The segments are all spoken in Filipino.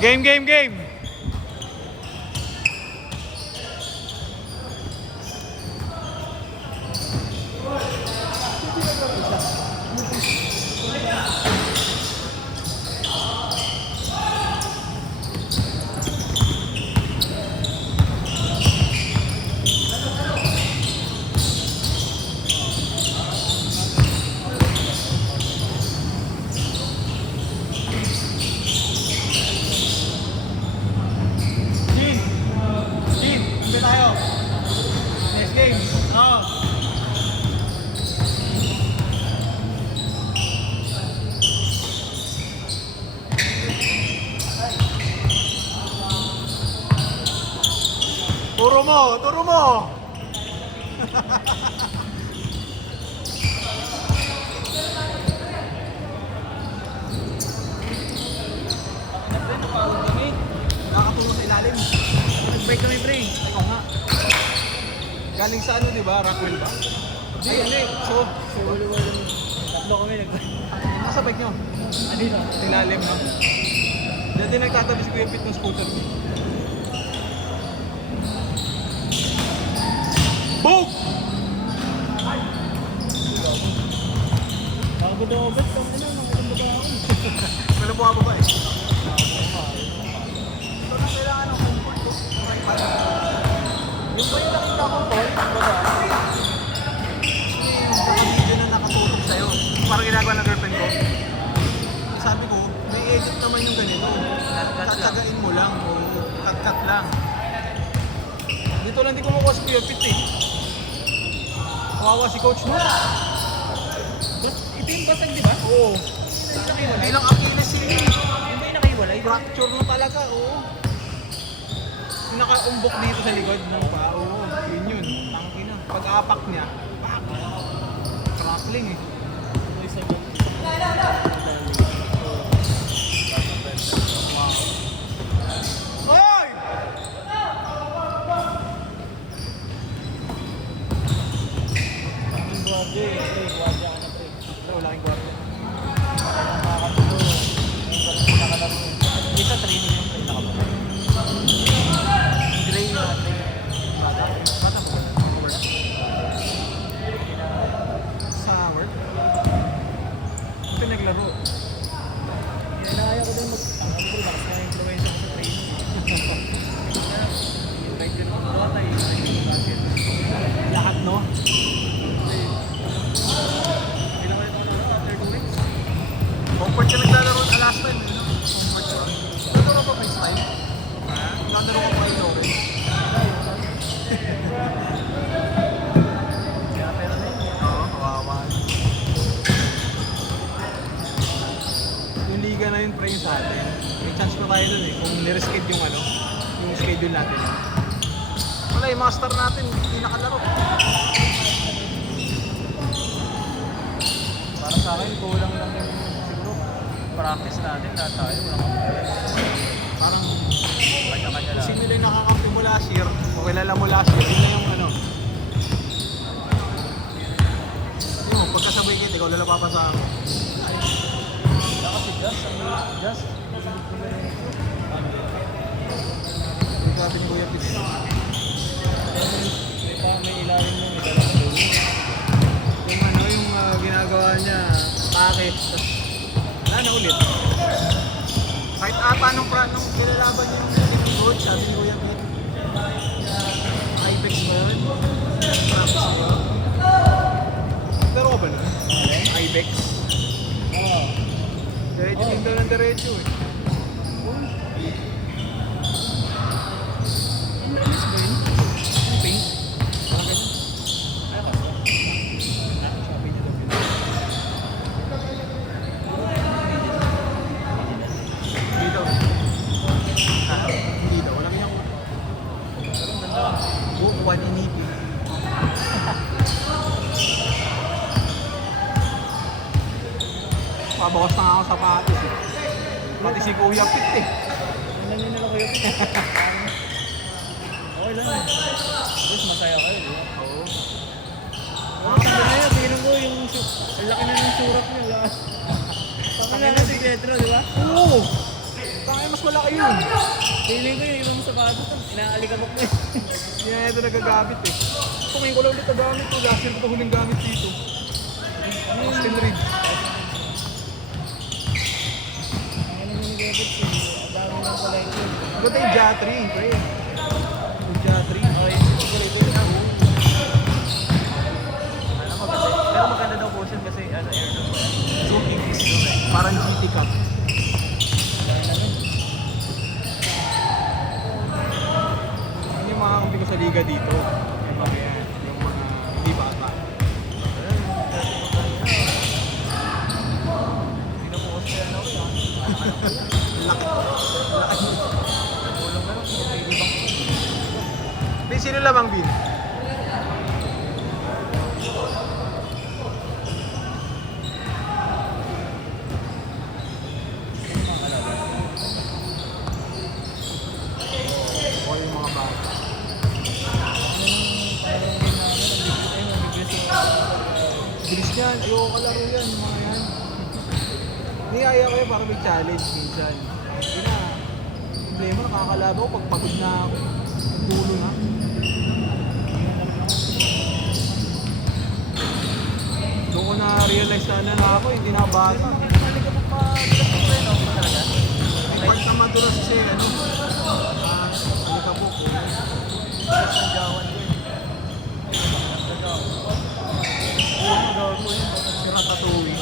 Game, game, game. Turo mo, turo mo. Nakakatulong sa ilalim. Nag-break kami, pre. Ikaw nga. Galing sa ano, di ba? Rockwell ba? Hindi. So, Tatlo kami nag-break. nasa bike nyo? Ano yun? Sa ilalim, no? Dati nagtatabi si Kuya Pete ng scooter. Boom! Nakagudo-gudo. Nakagudo ako. Wala po ako ba eh? Ito na kailangan ng comfort ko. Yung ba yung nakita ko, Paul? Baga? Yung video na nakatulog sa'yo. Parang ginagawa ng girlfriend ko. Sabi ko, may edit naman yung ganito. Tatsagain mo lang o cut-cut lang. Dito lang di ko makuha si Kuya Pete eh. Kawawa si coach mo. Ito yung basag, di ba? Oo. Hindi lang Achilles yun. Hindi nakahiwalay. Fracture mo talaga, oo. Yung nakaumbok dito sa likod ng paa, oo. Yun yun. Tangki na. Pag-apak niya, pak! Crackling eh. Hoy! Wala kang gwardiya. Isa training yung pre nakapagod. Gray na bata mo. Sa work? Ito naglaro. Kaya ko din mag-tanggal ko. Bakas na influensya ko sa training. Right din ako. Rota yung Lahat, no? Comfort ka naglalaro na last time, eh, no? Comfort ka. Naglalaro pa face time? Ha? Naglalaro ko pa yung orange. Kaya pero na yun. Oo, kawawa. Yung liga na yun, pre, yung sa atin. May chance pa tayo dun eh, kung nirescade yung ano, yung schedule natin. Wala, yung mga star natin, hindi nakalaro. Para sa akin, kulang lang yung siguro practice natin lahat tayo. Parang Kanya-kanya lang. Sino nila yung nakakampi mo last year, o kilala mo last year, yun na yung ano. Yun mo, pagkasabay kita, ikaw lala papasama mo. Kasi just. Yung sabi ni Kuya Pete. May ilalim yung may dalang dulo. Yung ano, yung ginagawa niya, takit. Wala na ulit. Kahit ata nung kinalaban niya yung coach, sabi ni Kuya Pete. Ibex ba yun? Practice ba yun? Pero ba na? Ibex. Oo. Diretso din daw ng diretso eh. Ano ba yun? Ang pink? Mga ganun. Ay, ako. Sabi niya daw yun. Hindi daw. Hindi daw. Walang yung bukuan inipin. Pabawas na nga ako sa patis eh. Pati si Kuya Pete eh. Ano nyo nila kayo? Okay lang eh. Tapos masaya kayo, di ba? Oo. Sabi na yun, tingnan ko yung ang laki na ng surap nila. Tama na si Pedro, di ba? Oo! Tangin mas mas malaki yun. Feeling ko yung ibang sapatos, inaalikabok mo eh. Hindi na ito nagagamit eh. Kumain ko lang ulit na gamit ko. Last year ko ito huling gamit dito. Austin Reed. Ano yung nilibot siya? Ang dami ng kulay ko. Ba't yung Ja3, pre? Yung Ja3. Okay, kulay ko na. Ano maganda? Pero maganda daw po siya kasi ano, air daw. So kicks. Parang GT Cup. Yan yung mga kampi ko sa liga dito. Yung mga yan. Yung mga hindi bata. Pinapost ko yan ako yun. Laki. Laki. Tulong na lang. Bin, sino lamang Bin? O yung mga bata. Bilis yan. Ayoko kalaro yan. Yung mga yan. Niyaya ko yan para may challenge minsan. Hindi na. Problema, nakakalabaw pag pagod na ako. Nagdulo na. Doon ko na-realize na ako, hindi na bata. Alikabok pa. Alikabok pa talaga. May part naman doon kasi ano, alikabok. Ang gawan ko eh. Ang gawin mo yun, si Ratatouille.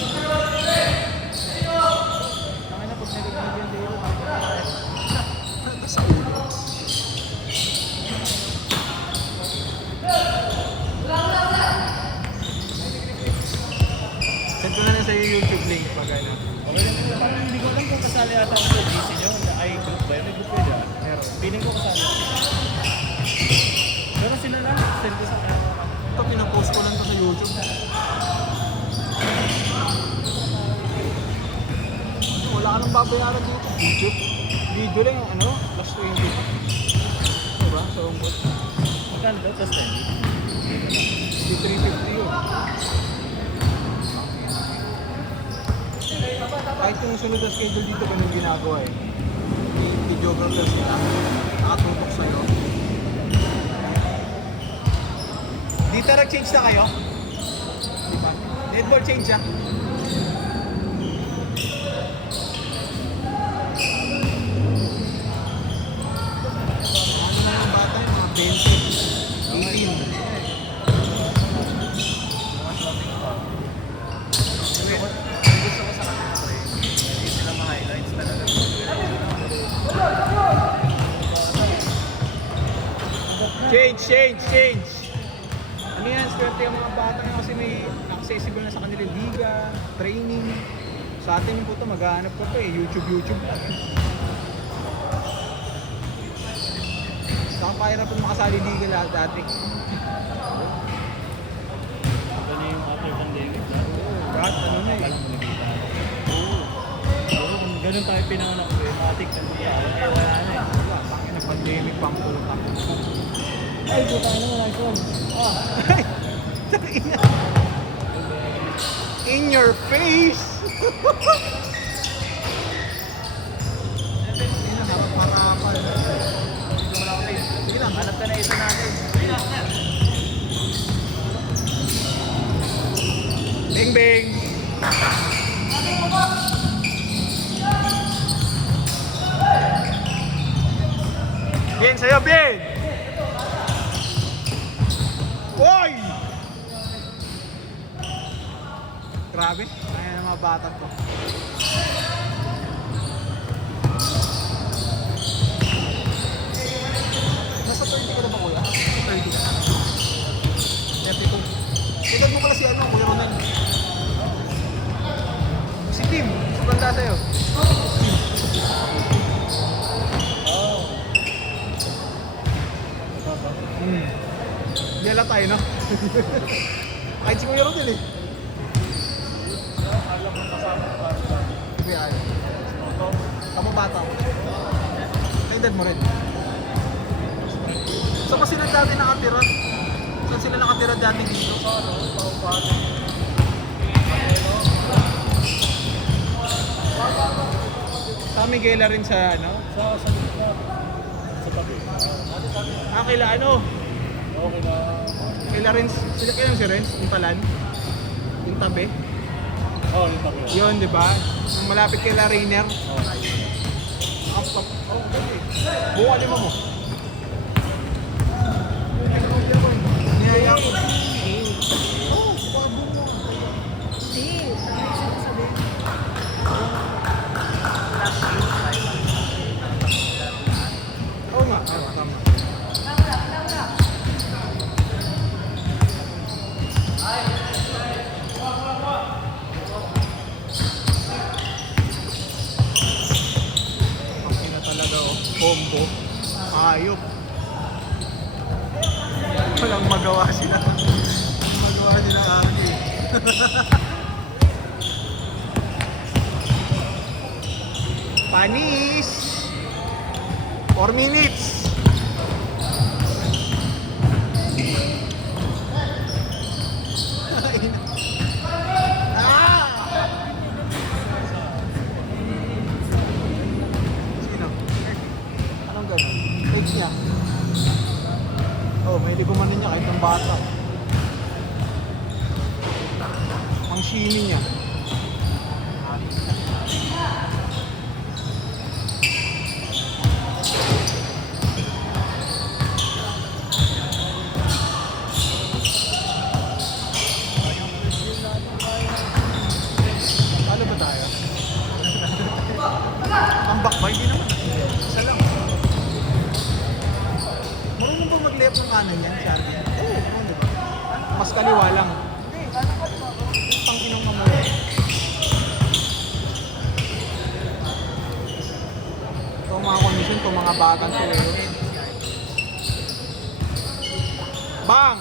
Tangin na pag nagagawin yung dito. Sa ulo. Send ko na lang sa YouTube link pag ano. Okay lang yun. Hindi ko alam kung kasali ata ako sa GC nyo. Ay, group ba yun? May group yun ah. Meron. Feeling ko kasali ako. Pero sila lang. Send ko sa Ito, pinapost ko lang to sa YouTube. Wala ka nang babayaran dito. YouTube. Video lang yung ano, plus 20. Diba? Sa umbot. magkano daw? Plus 10. Di 350 yun. Kahit yung sunod na schedule dito, ganun ginagawa eh. May videographer sila. Nakatutok sa'yo. Dito nag-change na kayo? Diba? Netball change ah. Ano na yung bata yung mga 20, 18. Gusto ko sa kanila pre. Hindi sila mga highlights talaga. Change! Ano yan, swerte yung mga bata nga kasi may accessible na sa kanila liga, training. Sa atin po ito, maghahanap ko ito eh, YouTube. Saka pahirapan makasali liga lahat dati. Ito na yung after pandemic na. Lahat ano na eh. Alam mo nakita. Oo, kung ganun tayo pinanganak ko eh. Matik na mga tao. Kaya wala na eh. Wala, tangin na pandemic pang putang. Ay, puta na wala ito. In your face! Hindi na, harap-harapan. Hindi wala ko tayo. Sige lang, Hanap ka na isa natin. Bing bing! Bien, sa'yo, bien! Hoy! Grabe, kaya ng mga bata to. Nasa 30 ka na ba kuya? 30 ka na. 32. Tignan mo pala si ano, Kuya Ronel. Si Tim, sa banda sa'yo. Yala tayo, no? Kahit si Kuya Ronel eh. Alam mo kasama ka. Kuya Al. Kamu bata ko. Naedad mo rin. Saan ba sila dati nakatira? Saan sila nakatira dati dito? Sa ano? Sa Sa Miguela rin sa ano? Sa gitna. Sa tabi. Kila ano? Okay na. Kila Renz. Sila kayo si Renz? Yung talan? Yung tabi? Oo, yung tabi. Yun, di ba? Yung malapit kay La Rainer. Oo. Oh, dali. Buka lima mo. Niyaya ko. Oo, buka mo. Oo nga, tama. Pangkin na talaga oh, combo. Ayop. Walang magawa sila. Walang magawa sila Arnie. Panis! 4 minutes! Sino? Anong gano'n? Fake niya. Oh, may ligumanin niya kahit ng bata. Ang shimmy niya. Talo ba tayo? Ang back ba? Hindi naman. Isa lang. Marunong ba mag-left ng kanan yan, Shanti? Oo, di ba? Mas kaliwa lang. Pang-inong mo. Ito ang mga kondisyon, ito mga bagang sila. Bang!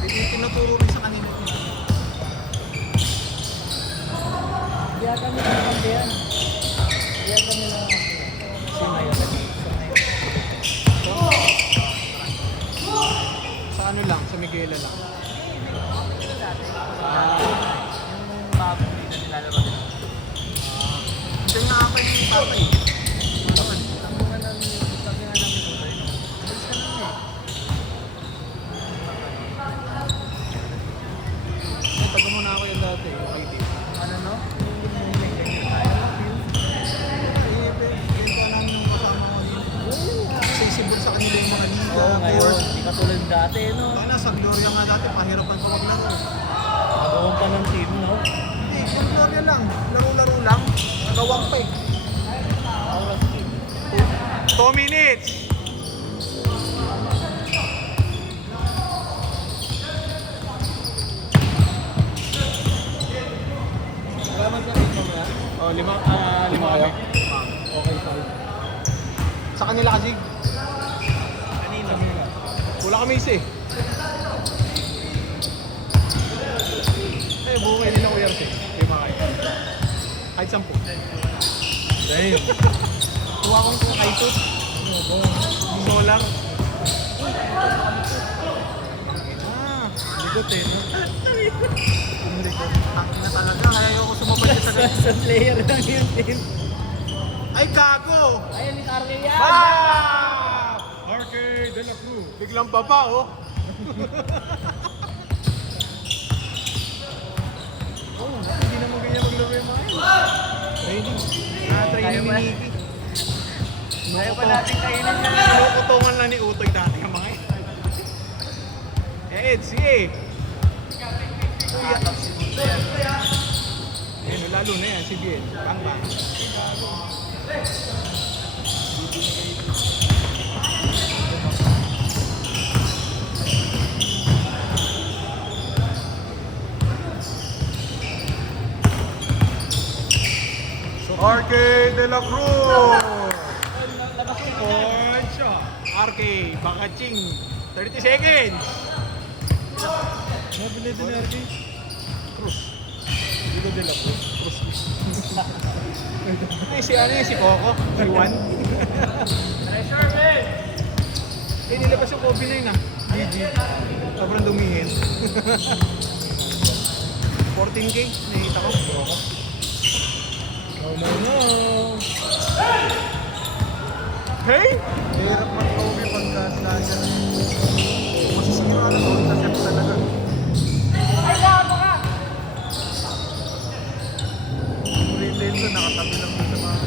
Hindi tinuturo rin sa kanina. Hindi ata nila ang yan. Hindi ata nila ang Sa ano lang, sa Miguela lang. yung bagong na nilalaro nila. Hindi nga ako yung tatay. Sabi nga namin ito tayo. Alis ka naman eh. Taga muna ako yung dati, yung ID. Ano no? Yung ganyan tayo. Benta lang yung kasama ko yun. Accessible sa kanila yung mga liga. Oo, ngayon. Hindi katulad dati, no? Baka na, sa Gloria nga dati, pahirapan ka maglaro. Nagawan pa ng team, no? Hindi, sa Gloria lang. Laro-laro lang. Nagawang pa eh. Auras team. 2 minutes! Salamat sa ito mo yan. Oh, lima kami. Okay, sorry. Sa kanila kasi, Kanina. wala kami isa eh. Eh, buong kayo nila Kuya Arce. Lima kayo. Kahit 10. Damn. Tuwa kong sa kaitot. $1. Likot eh, no? Tangin na talaga, kaya ayoko sumabay sa ganyan. Sa player lang yung team. Ay, gago! Ayun, ni Carly yan! Ah! Arcade de la Cruz. Biglang baba, oh. Oh, hindi naman ganyan maglaro yung mga yun. Training. Training ni Nicky. Ayaw pa natin kainin yan. Kinukutungan lang ni Utoy dati ang mga yun. Ed, sige. Ayun, lalo na yan, si Biel. Bang bang. Arcade de la Cruz! Ocho! Arcade, Bakaching. 30 seconds! Mabili din RK. Cruz. Dito din ako. Cruz. Si ano yun, si Coco? Si Juan? Pressure, man! Eh, nilabas yung Kobe na yun ah. GG. Sobrang dumihin. 14K, nakita ko. Oh no. Hey! Hirap mag-Kobe pagka nasa. Masisira na to, nasa talaga. Retail ko, nakatabi lang dun sa mga.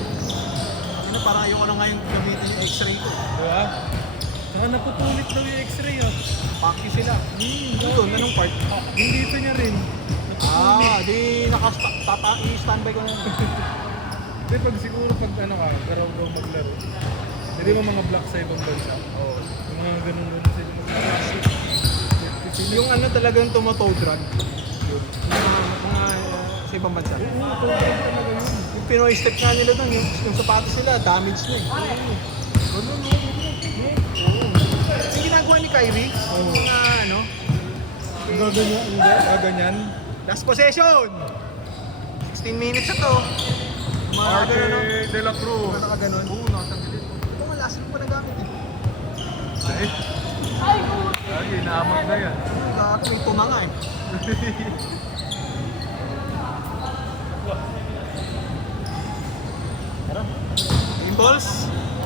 Yun na, parang ayoko na nga yung gamitin yung x-ray ko. Diba? Saka napupulit daw yung x-ray ah. Paki sila. Doon, anong part? Yung dito niya rin. Di i-standby ko na yun. Hindi, pag siguro pag ano ka, garaw daw maglaro. Hindi mo mga black sa ibang bansa. Oo. Yung mga ganun sa ibang bansa. Yung ano talagang tumotow drug. Yun. Yung mga sa ibang bansa. Oo, totoo talaga yun. Yung Pinoy step nga nila doon, yung sapatos nila, damaged na eh. Ganun, no? Yung ginagawa ni Kyrie, Oo. yung ano, Gaganyan, hindi, gaganyan. last possession! 16 minutes na to. Mga ganun, no? De La Cruz. Mga nakaganon. Oo, nakatagilid. Ito nga, last week pa nagamit eh. Ay, inaamag na yan. Gato, may tumanga eh. Impulse.